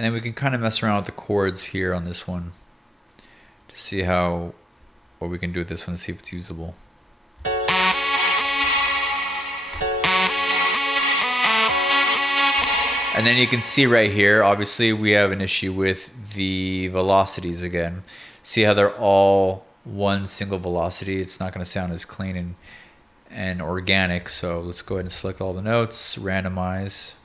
And then we can kind of mess around with the chords here on this one to see what we can do with this one, to see if it's usable. And then you can see right here, obviously we have an issue with the velocities again. See how they're all one single velocity? It's not going to sound as clean and organic. So let's go ahead and select all the notes, randomize.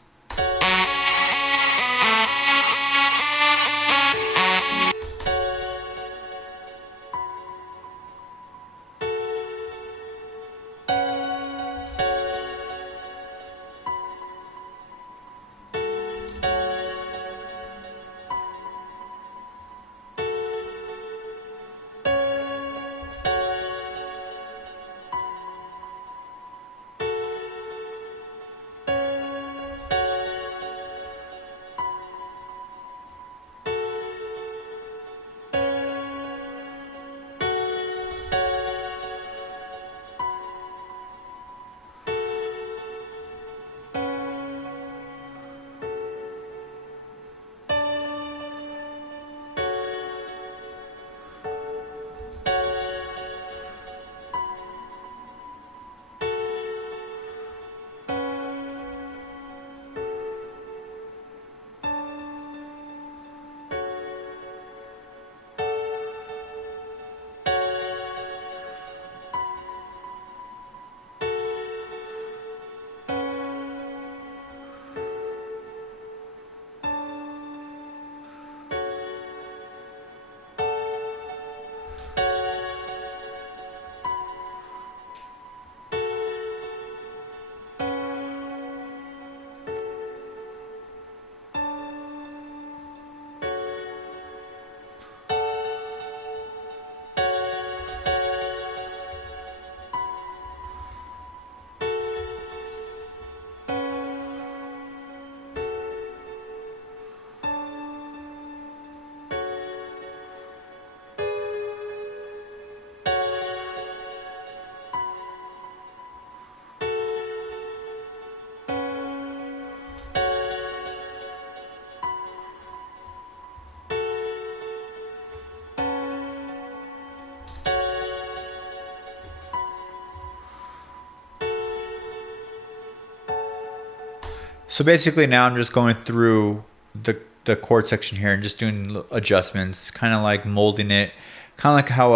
So basically now I'm just going through the chord section here and just doing adjustments, kind of like molding it, kind of like how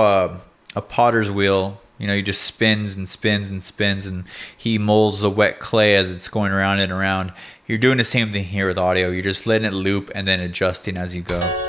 a potter's wheel, you know, he just spins and spins and spins and he molds the wet clay as it's going around and around. You're doing the same thing here with audio. You're just letting it loop and then adjusting as you go.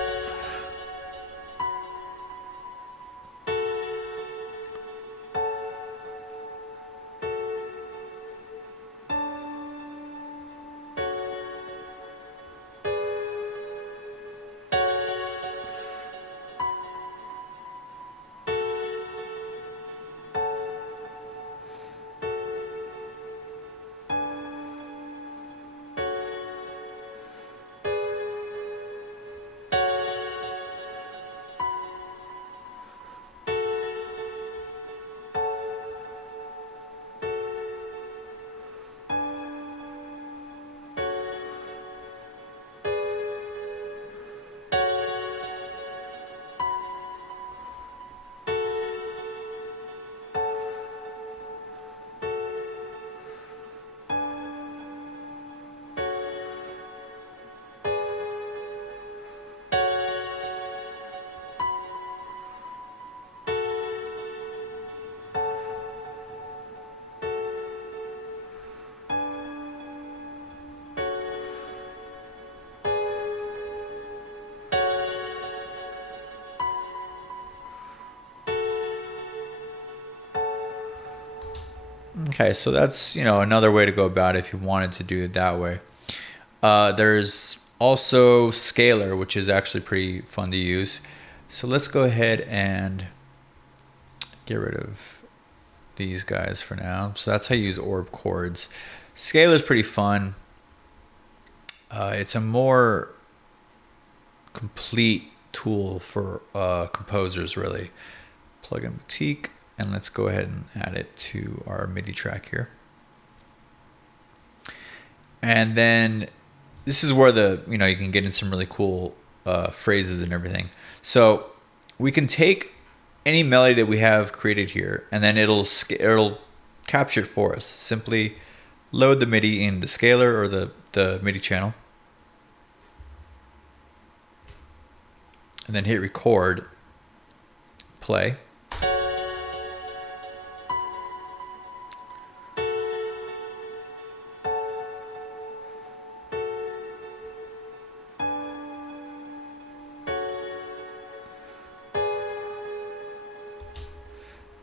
Okay, so that's, you know, another way to go about it if you wanted to do it that way. There's also scalar, which is actually pretty fun to use. So let's go ahead and get rid of these guys for now. So that's how you use orb chords. Scalar is pretty fun. It's a more complete tool for composers, really. Plug in Boutique, and let's go ahead and add it to our MIDI track here. And then this is where you can get in some really cool phrases and everything. So we can take any melody that we have created here, and then it'll capture it for us. Simply load the MIDI in the scaler or the MIDI channel, and then hit record, play.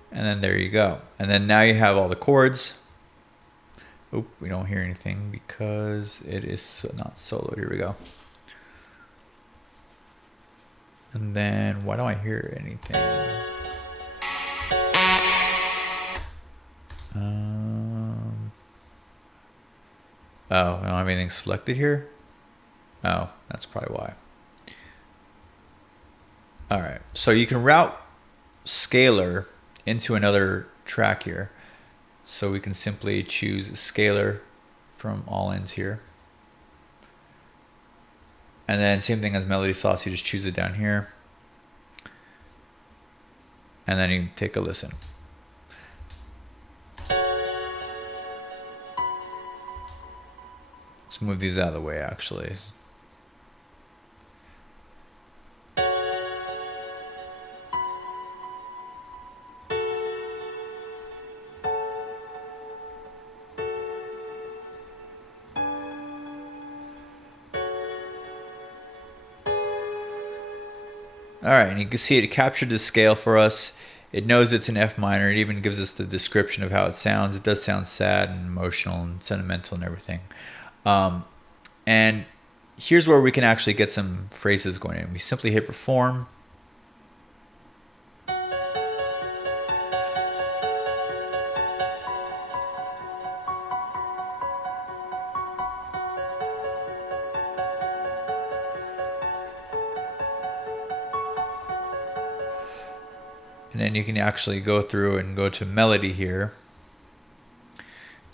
And then there you go. And then now you have all the chords. Oop, we don't hear anything because it is not soloed. Here we go. And then why don't I hear anything? Oh, I don't have anything selected here. Oh, that's probably why. All right, so you can route scalar into another track here. So we can simply choose scalar from all ends here. And then same thing as melody sauce, you just choose it down here. And then you take a listen. Let's move these out of the way actually. All right, and you can see it captured the scale for us. It knows it's an F minor. It even gives us the description of how it sounds. It does sound sad and emotional and sentimental and everything. And here's where we can actually get some phrases going in. We simply hit perform. And then you can actually go through and go to melody here.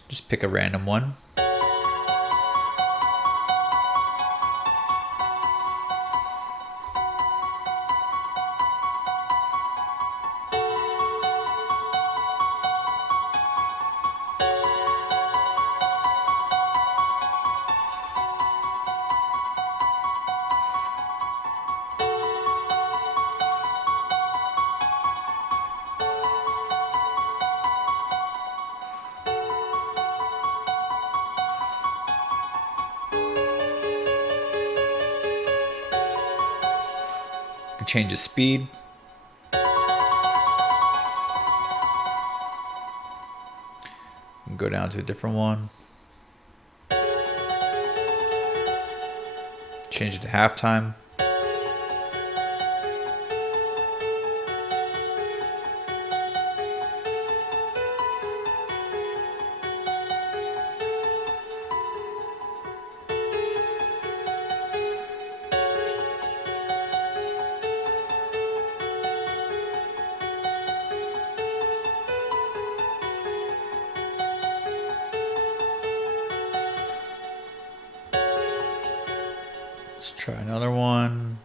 Just pick a random one. Change the speed. Go down to a different one. Change it to halftime. Let's try another one.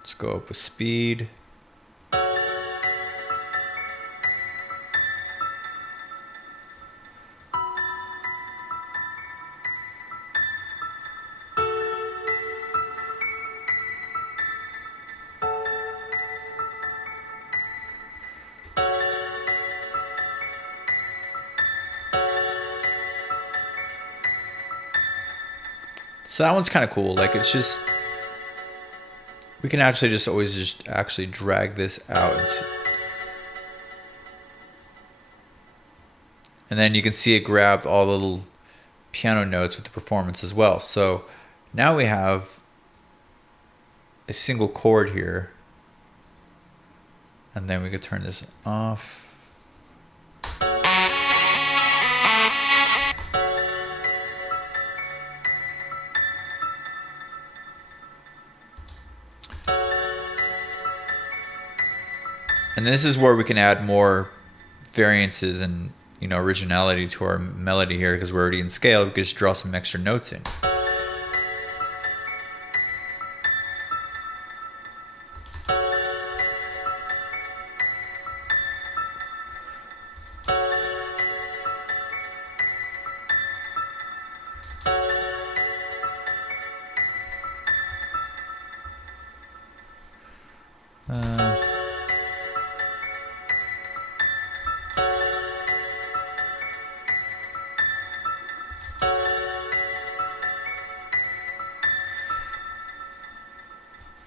Let's go up with speed. So that one's kind of cool. Like it's just, we can actually just always just actually drag this out. And then you can see it grabbed all the little piano notes with the performance as well. So now we have a single chord here. And then we could turn this off. And this is where we can add more variances and, you know, originality to our melody here, because we're already in scale. We could just draw some extra notes in.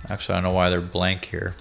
Actually, I don't know why they're blank here.